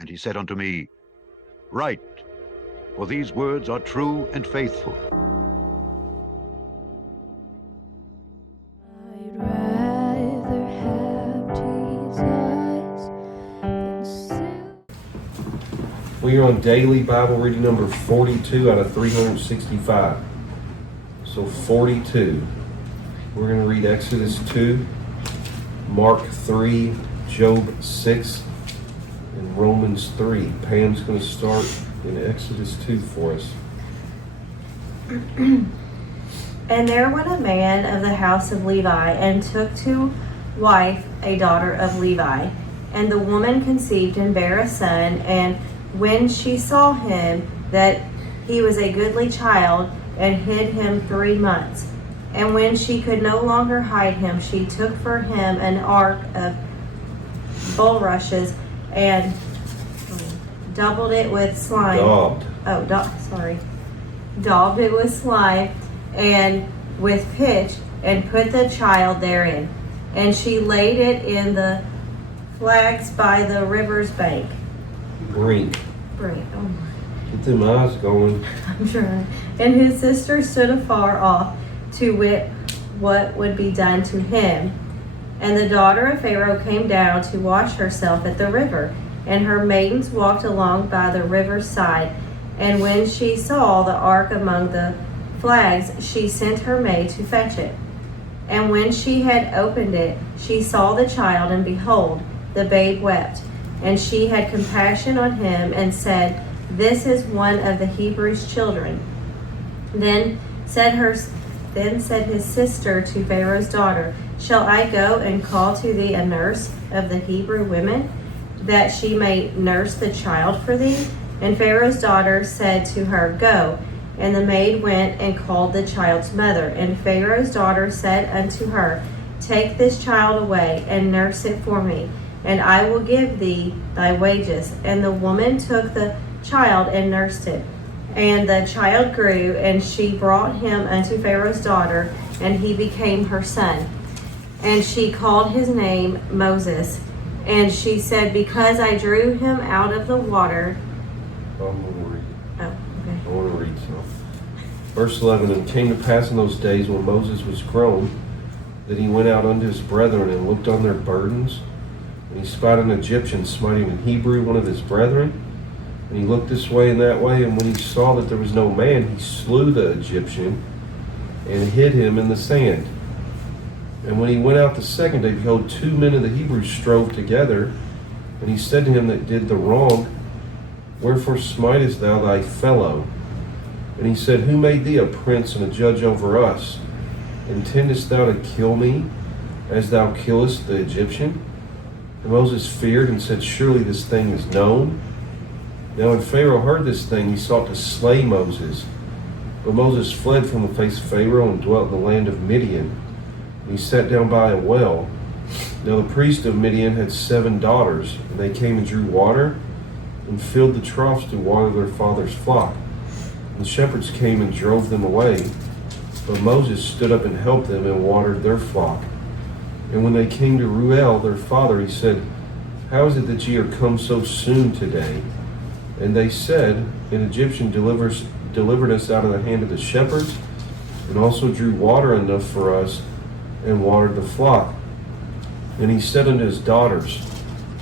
And he said unto me, Write, for these words are true and faithful. I'd rather have Jesus than silver. We are on daily Bible reading number 42 out of 365. So 42. We're going to read Exodus 2, Mark 3, Job 6, and Romans 3. Pam's going to start in Exodus 2 for us. And there went a man of the house of Levi, and took to wife a daughter of Levi. And the woman conceived and bare a son, and when she saw him, that he was a goodly child, and hid him 3 months. And when she could no longer hide him, she took for him an ark of bulrushes, and doubled it with slime. Daubed it with slime and with pitch, and put the child therein. And she laid it in the flags by the river's bank. Brink. Oh my. Get them eyes going. I'm trying. And his sister stood afar off to wit what would be done to him. And the daughter of Pharaoh came down to wash herself at the river, and her maidens walked along by the river's side. And when she saw the ark among the flags, she sent her maid to fetch it. And when she had opened it, she saw the child, and behold, the babe wept. And she had compassion on him, and said, This is one of the Hebrews' children. Then said his sister to Pharaoh's daughter, Shall I go and call to thee a nurse of the Hebrew women, that she may nurse the child for thee? And Pharaoh's daughter said to her, Go. And the maid went and called the child's mother. And Pharaoh's daughter said unto her, Take this child away, and nurse it for me, and I will give thee thy wages. And the woman took the child and nursed it. And the child grew, and she brought him unto Pharaoh's daughter, and he became her son. And she called his name Moses. And she said, Because I drew him out of the water. I'm going to read it. Oh, okay. I want to read some. Verse 11, And it came to pass in those days when Moses was grown, that he went out unto his brethren, and looked on their burdens. And he spied an Egyptian smiting an Hebrew, one of his brethren. And he looked this way and that way, and when he saw that there was no man, he slew the Egyptian, and hid him in the sand. And when he went out the second day, behold, 2 men of the Hebrews strove together. And he said to him that did the wrong, Wherefore smitest thou thy fellow? And he said, Who made thee a prince and a judge over us? Intendest thou to kill me, as thou killest the Egyptian? And Moses feared, and said, Surely this thing is known. Now when Pharaoh heard this thing, he sought to slay Moses. But Moses fled from the face of Pharaoh, and dwelt in the land of Midian. And he sat down by a well. Now the priest of Midian had 7 daughters, and they came and drew water, and filled the troughs to water their father's flock. And the shepherds came and drove them away. But Moses stood up and helped them, and watered their flock. And when they came to Reuel, their father, he said, How is it that ye are come so soon today? And they said, An Egyptian delivered us out of the hand of the shepherds, and also drew water enough for us, and watered the flock. And he said unto his daughters,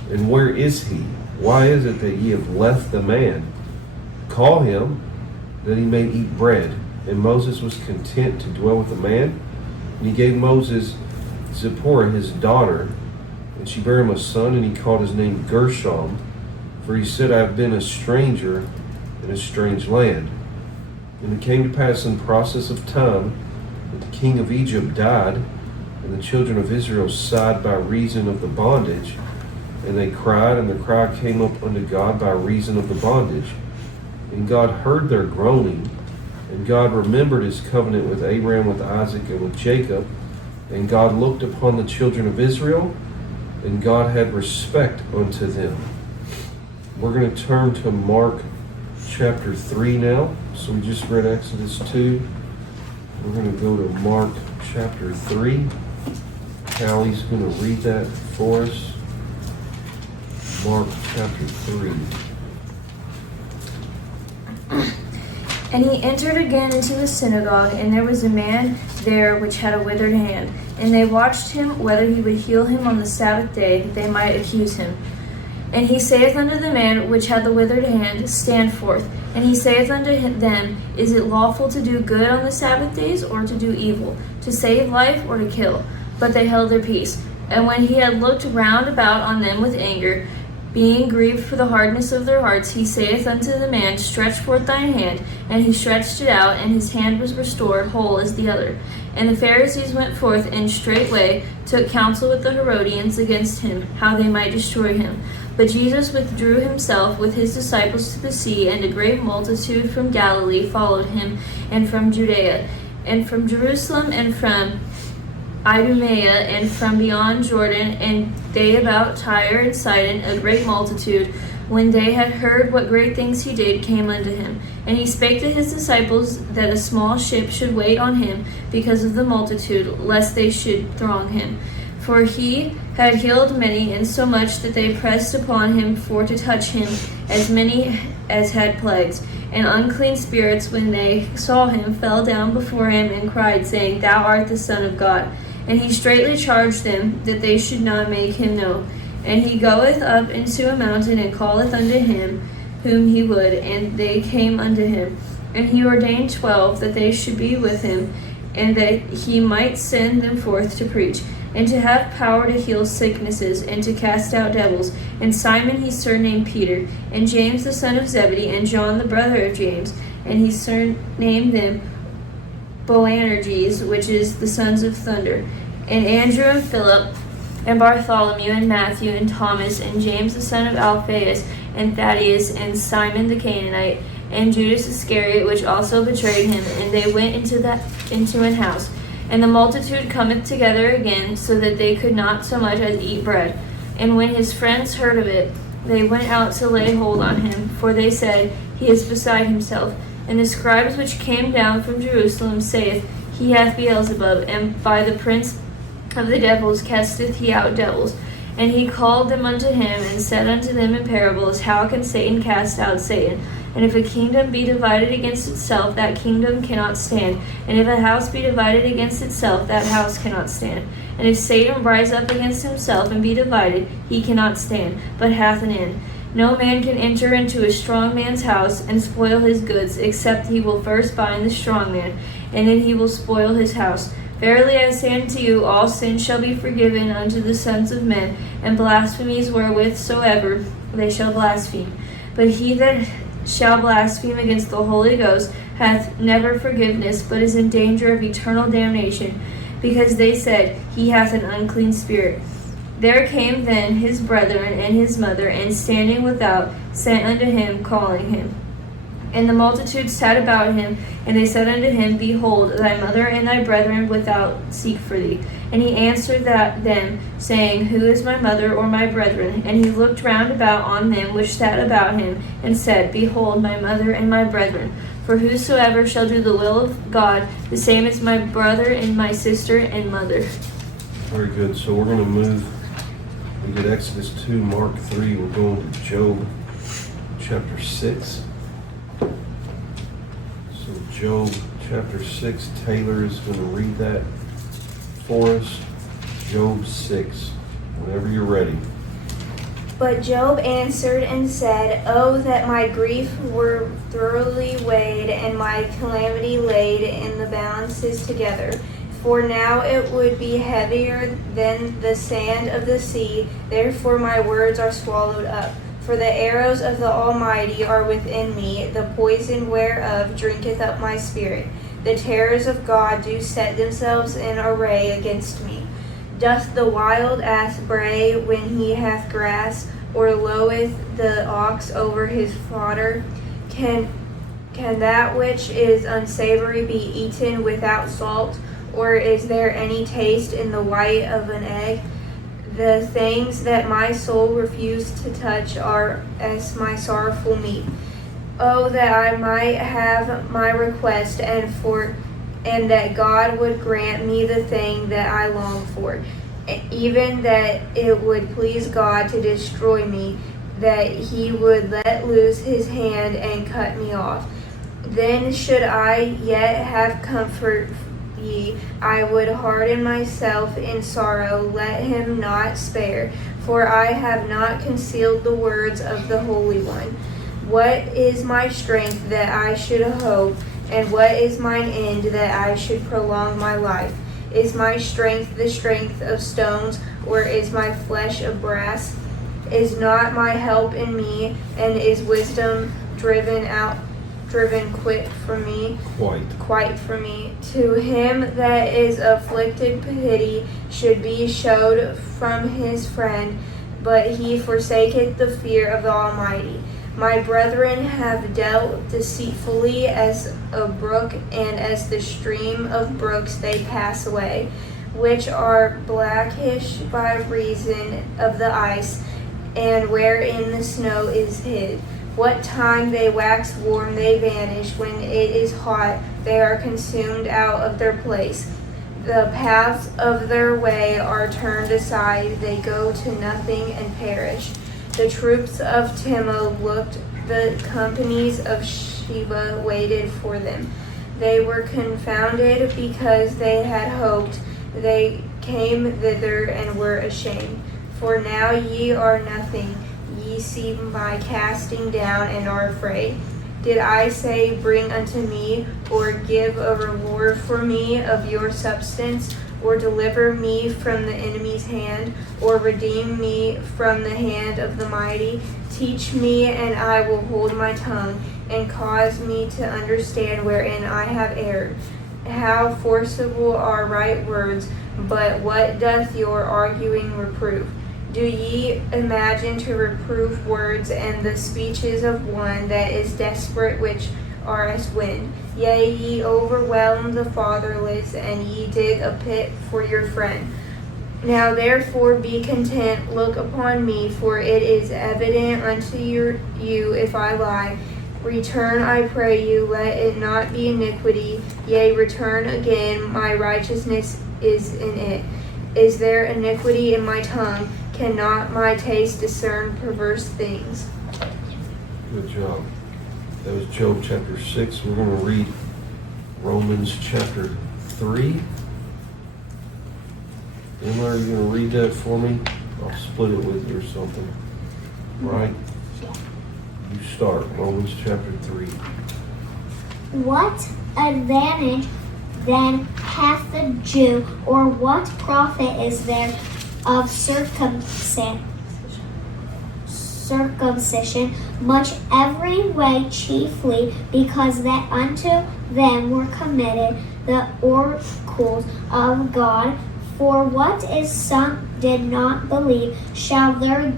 And where is he? Why is it that ye have left the man? Call him, that he may eat bread. And Moses was content to dwell with the man. And he gave Moses Zipporah his daughter, and she bare him a son, and he called his name Gershom. For he said, I have been a stranger in a strange land. And it came to pass in process of time that the king of Egypt died, and the children of Israel sighed by reason of the bondage. And they cried, and the cry came up unto God by reason of the bondage. And God heard their groaning, and God remembered his covenant with Abraham, with Isaac, and with Jacob. And God looked upon the children of Israel, and God had respect unto them. We're going to turn to Mark chapter 3 now. So we just read Exodus 2. We're going to go to Mark chapter 3. Callie's going to read that for us. Mark chapter 3. And he entered again into the synagogue, and there was a man there which had a withered hand. And they watched him whether he would heal him on the Sabbath day, that they might accuse him. And he saith unto the man which had the withered hand, Stand forth. And he saith unto them, Is it lawful to do good on the Sabbath days, or to do evil, to save life, or to kill? But they held their peace. And when he had looked round about on them with anger, being grieved for the hardness of their hearts, he saith unto the man, Stretch forth thine hand. And he stretched it out, and his hand was restored whole as the other. And the Pharisees went forth, and straightway took counsel with the Herodians against him, how they might destroy him. But Jesus withdrew himself with his disciples to the sea, and a great multitude from Galilee followed him, and from Judea, and from Jerusalem, and from Idumea, and from beyond Jordan, and they about Tyre and Sidon, a great multitude, when they had heard what great things he did, came unto him. And he spake to his disciples that a small ship should wait on him because of the multitude, lest they should throng him. For he had healed many, insomuch that they pressed upon him for to touch him, as many as had plagues. And unclean spirits, when they saw him, fell down before him, and cried, saying, Thou art the Son of God. And he straitly charged them that they should not make him known. And he goeth up into a mountain, and calleth unto him whom he would, and they came unto him. And he ordained 12 that they should be with him, and that he might send them forth to preach, and to have power to heal sicknesses, and to cast out devils. And Simon he surnamed Peter, and James the son of Zebedee, and John the brother of James, and he surnamed them Boanerges, which is the sons of thunder, and Andrew and Philip, and Bartholomew, and Matthew, and Thomas, and James the son of Alphaeus, and Thaddeus, and Simon the Canaanite, and Judas Iscariot, which also betrayed him. And they went into an house. And the multitude cometh together again, so that they could not so much as eat bread. And when his friends heard of it, they went out to lay hold on him, for they said, He is beside himself. And the scribes which came down from Jerusalem saith, He hath Beelzebub, and by the prince of the devils casteth he out devils. And he called them unto him, and said unto them in parables, How can Satan cast out Satan? And if a kingdom be divided against itself, that kingdom cannot stand. And if a house be divided against itself, that house cannot stand. And if Satan rise up against himself and be divided, he cannot stand, but hath an end. No man can enter into a strong man's house and spoil his goods, except he will first bind the strong man, and then he will spoil his house. Verily I say unto you, all sins shall be forgiven unto the sons of men, and blasphemies wherewith soever they shall blaspheme. But he that shall blaspheme against the Holy Ghost hath never forgiveness, but is in danger of eternal damnation, because they said, He hath an unclean spirit. There came then his brethren and his mother, and standing without, sent unto him, calling him. And the multitude sat about him, and they said unto him, Behold, thy mother and thy brethren without seek for thee. And he answered them, saying, Who is my mother or my brethren? And he looked round about on them which sat about him, and said, Behold, my mother and my brethren. For whosoever shall do the will of God, the same is my brother and my sister and mother. Very good. So we're going to move. We did Exodus 2, Mark 3. We're going to Job chapter 6. So Job chapter 6, Taylor is going to read that for us. Job 6, whenever you're ready. But Job answered and said, Oh, that my grief were thoroughly weighed, and my calamity laid in the balances together. For now it would be heavier than the sand of the sea, therefore my words are swallowed up. For the arrows of the Almighty are within me, the poison whereof drinketh up my spirit. The terrors of God do set themselves in array against me. Doth the wild ass bray when he hath grass, or loweth the ox over his fodder? Can that which is unsavory be eaten without salt? Or is there any taste in the white of an egg? The things that my soul refused to touch are as my sorrowful meat. Oh, that I might have my request, and that God would grant me the thing that I long for. even that it would please God to destroy me, that he would let loose his hand and cut me off. Then should I yet have comfort ye, I would harden myself in sorrow, let him not spare, for I have not concealed the words of the Holy One. What is my strength that I should hope, and what is mine end that I should prolong my life? Is my strength the strength of stones, or is my flesh of brass? Is not my help in me, and is wisdom driven quite from me? Quite from me. To him that is afflicted pity should be showed from his friend, but he forsaketh the fear of the Almighty. My brethren have dealt deceitfully as a brook, and as the stream of brooks they pass away, which are blackish by reason of the ice, and wherein the snow is hid. What time they wax warm they vanish, when it is hot they are consumed out of their place. The paths of their way are turned aside, they go to nothing and perish. The troops of Timnah looked, the companies of Sheba waited for them. They were confounded because they had hoped. They came thither and were ashamed. For now ye are nothing. Ye see my casting down and are afraid. Did I say, bring unto me, or give a reward for me of your substance, or deliver me from the enemy's hand, or redeem me from the hand of the mighty? Teach me, and I will hold my tongue, and cause me to understand wherein I have erred. How forcible are right words, but what doth your arguing reprove? Do ye imagine to reprove words and the speeches of one that is desperate, which are as wind? Yea, ye overwhelm the fatherless, and ye dig a pit for your friend. Now therefore be content, look upon me, for it is evident unto you if I lie. Return, I pray you, let it not be iniquity. Yea, return again, my righteousness is in it. Is there iniquity in my tongue? Cannot my taste discern perverse things? Good job. That was Job chapter 6. We're going to read Romans chapter 3. Emma, are you going to read that for me? I'll split it with you or something. Right? You start. Romans chapter 3. What advantage then hath the Jew, or what profit is there of circumcision? Much every way, chiefly because that unto them were committed the oracles of God. For what is some did not believe, shall their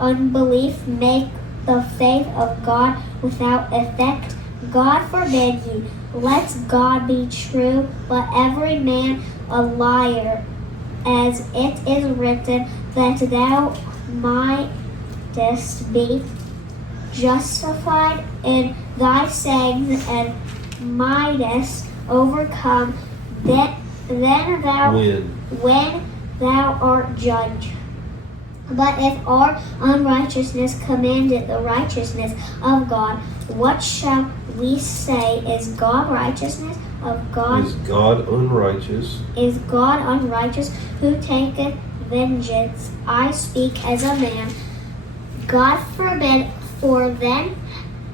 unbelief make the faith of God without effect? God forbid ye. Let God be true, but every man a liar, as it is written, that thou mightest be justified in thy sayings, and mightest overcome then thou when thou art judged. But if our unrighteousness commanded the righteousness of God, what shall we say? Is God righteousness of God? Is God unrighteous? Is God unrighteous, who taketh vengeance? I speak as a man. God forbid, for then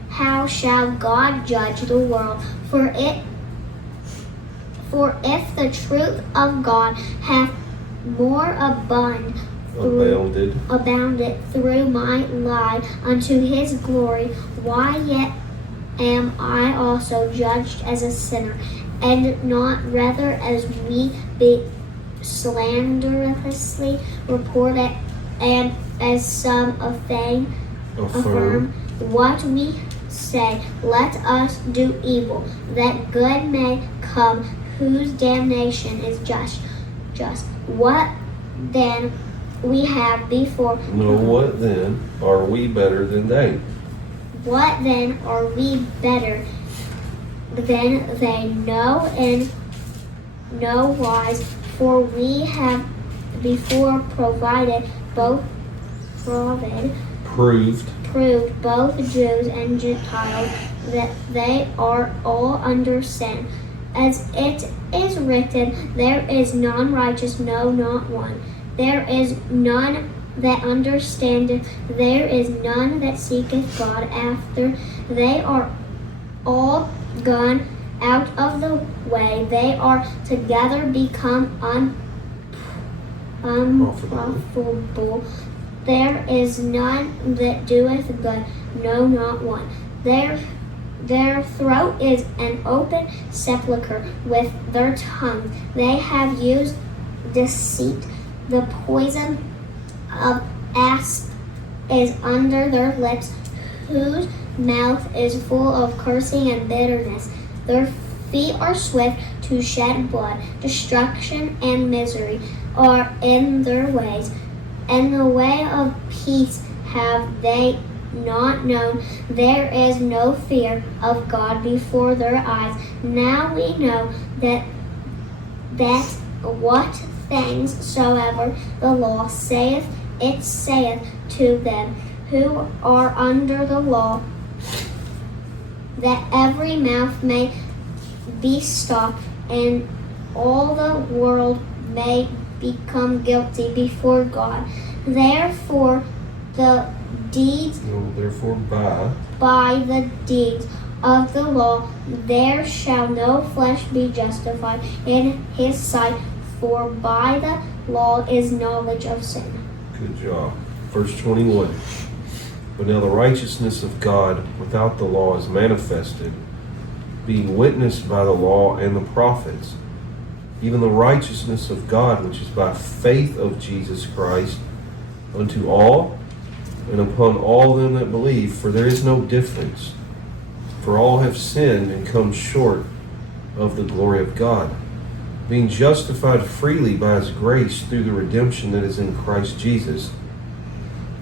how shall God judge the world? For if the truth of God hath more abounded through my lie unto his glory, why yet am I also judged as a sinner, and not rather as we be slanderously reported, and as some affirm what we say? Let us do evil, that good may come, whose damnation is just. What then we have before? No, what then are we better than they? What then are we better than they? No, in no wise, For we have before proved both Jews and Gentiles that they are all under sin. As it is written, there is none righteous, no, not one. There is none that understandeth, there is none that seeketh God. After they are all gone out of the way, they are together become unprofitable. There is none that doeth good, no, not one. Their throat is an open sepulchre. With their tongue they have used deceit. The poison of asp is under their lips, whose mouth is full of cursing and bitterness. Their feet are swift to shed blood. Destruction and misery are in their ways, and the way of peace have they not known. There is no fear of God before their eyes. Now we know that what things soever the law saith, it saith to them who are under the law, that every mouth may be stopped, and all the world may become guilty before God. Therefore by the deeds of the law there shall no flesh be justified in his sight, for by the law is knowledge of sin. Good job. Verse 21. But now the righteousness of God without the law is manifested, being witnessed by the law and the prophets, even the righteousness of God which is by faith of Jesus Christ unto all and upon all them that believe, for there is no difference. For all have sinned and come short of the glory of God, being justified freely by his grace through the redemption that is in Christ Jesus,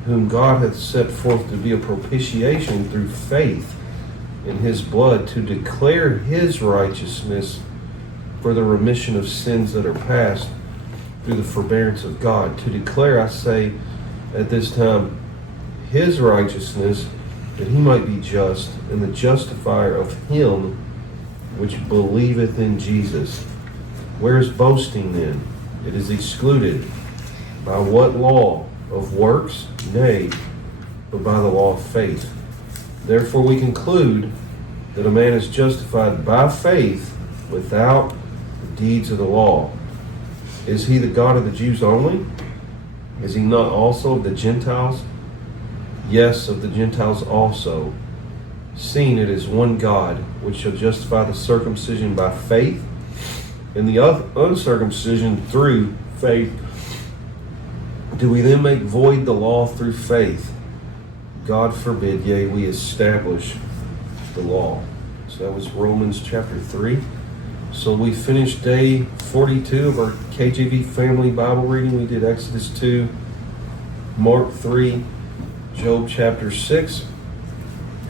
whom God hath set forth to be a propitiation through faith in his blood, to declare his righteousness for the remission of sins that are past through the forbearance of God. To declare, I say, at this time, his righteousness, that he might be just and the justifier of him which believeth in Jesus. Where is boasting then? It is excluded. By what law? Of works? Nay, but by the law of faith. Therefore we conclude that a man is justified by faith without the deeds of the law. Is he the God of the Jews only? Is he not also of the Gentiles? Yes, of the Gentiles also, seeing it is one God, which shall justify the circumcision by faith, and the uncircumcision through faith. Do we then make void the law through faith? God forbid, yea, we establish the law. So that was Romans chapter 3. So we finished day 42 of our KJV Family Bible reading. We did Exodus 2, Mark 3, Job chapter 6,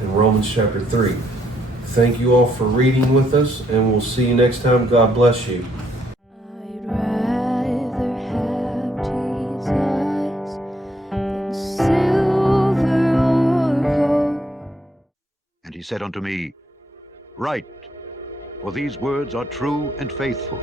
and Romans chapter 3. Thank you all for reading with us, and we'll see you next time. God bless you. I'd rather have Jesus than silver or gold. And he said unto me, Write, for these words are true and faithful.